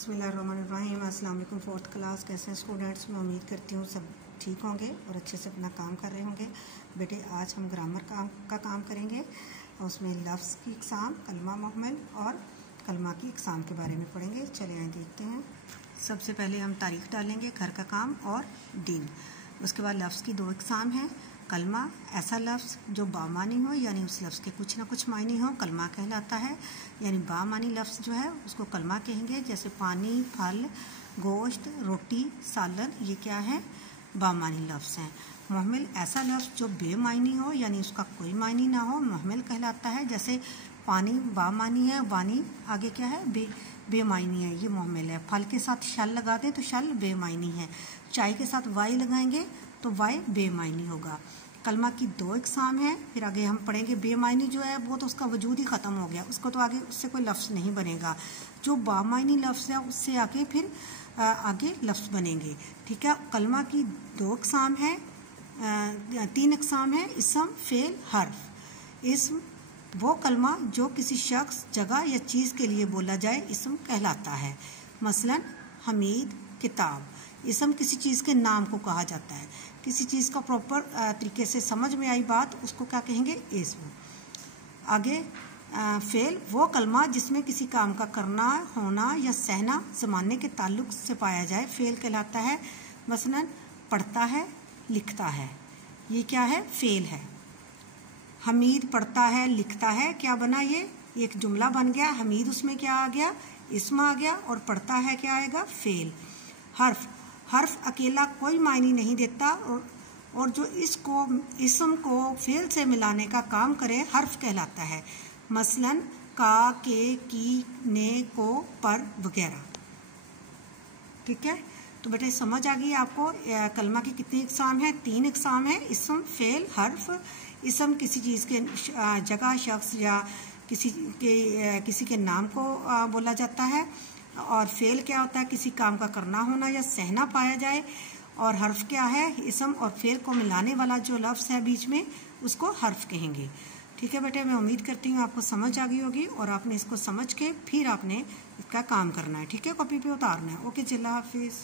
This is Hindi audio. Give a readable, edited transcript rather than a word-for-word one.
बिस्मिल्लाहिर्रहमानिर्रहीम। अस्सलाम वालेकुम। फोर्थ क्लास कैसे हैं स्टूडेंट्स? मैं उम्मीद करती हूँ सब ठीक होंगे और अच्छे से अपना काम कर रहे होंगे। बेटे आज हम ग्रामर का काम करेंगे और उसमें लफ्ज़ की इक़साम, कलमा मुहम्मल और कलमा की इक़साम के बारे में पढ़ेंगे। चले आए देखते हैं। सबसे पहले हम तारीख़ डालेंगे, घर का काम और दिन। उसके बाद लफ्ज़ की दो इक़साम हैं। कलमा ऐसा लफ्ज़ जो बामानी हो, यानी उस लफ्ज़ के कुछ ना कुछ मायने हो, कलमा कहलाता है। यानी बामानी लफ्ज़ जो है उसको कलमा कहेंगे। जैसे पानी, फल, गोश्त, रोटी, सालन, ये क्या है? बामानी लफ्ज़ हैं। मुहम्मिल ऐसा लफ्ज़ जो बेमायनी हो, यानी उसका कोई मायने ना हो, मुहम्मिल कहलाता है। जैसे पानी बामानी है, वानी आगे क्या है? बेमायनी है, ये मुहम्मिल है। फल के साथ शल लगा दें तो शल बेमायनी है। चाय के साथ वाई लगाएंगे तो वाई बेमायनी होगा। कलमा की दो इक़साम है। फिर आगे हम पढ़ेंगे बेमायनी जो है वो तो उसका वजूद ही ख़त्म हो गया, उसको तो आगे उससे कोई लफ्ज़ नहीं बनेगा। जो बामायनी लफ्ज़ है उससे आगे फिर आगे लफ्ज़ बनेंगे। ठीक है। कलमा की दो इक़साम है, तीन इक़साम है। इसम, फ़ेल, हर्फ। इसम वो कलमा जो किसी शख्स, जगह या चीज़ के लिए बोला जाए इसम कहलाता है। मसलन हमीद, किताब। इसम किसी चीज़ के नाम को कहा जाता है। किसी चीज़ का प्रॉपर तरीके से समझ में आई बात, उसको क्या कहेंगे? इसम। आगे फ़ेल वो कलमा जिसमें किसी काम का करना, होना या सहना ज़माने के ताल्लुक़ से पाया जाए, फ़ेल कहलाता है। मसलन पढ़ता है, लिखता है, ये क्या है? फ़ेल है। हमीद पढ़ता है, लिखता है, क्या बना? ये एक जुमला बन गया। हमीद उसमें क्या आ गया? इसम आ गया। और पढ़ता है क्या आएगा? फ़ेल। हर्फ अकेला कोई मायने नहीं देता और जो इसको इसम को फ़ेल से मिलाने का काम करे हर्फ कहलाता है। मसलन का, के, की, ने, को, पर वगैरह। ठीक है। तो बेटे समझ आ गई आपको कलमा की कितनी इक़साम है? तीन इक़साम है। इसम, फ़ेल, हर्फ। इसम किसी चीज़ के जगह, शख्स या किसी के नाम को बोला जाता है। और फ़ेल क्या होता है? किसी काम का करना, होना या सहना पाया जाए। और हर्फ क्या है? इसम और फ़ेल को मिलाने वाला जो लफ्ज़ है बीच में, उसको हर्फ कहेंगे। ठीक है बेटे, मैं उम्मीद करती हूँ आपको समझ आ गई होगी और आपने इसको समझ के फिर आपने इसका काम करना है। ठीक है, कॉपी पे उतारना है। ओके, अल्लाह हाफिज़।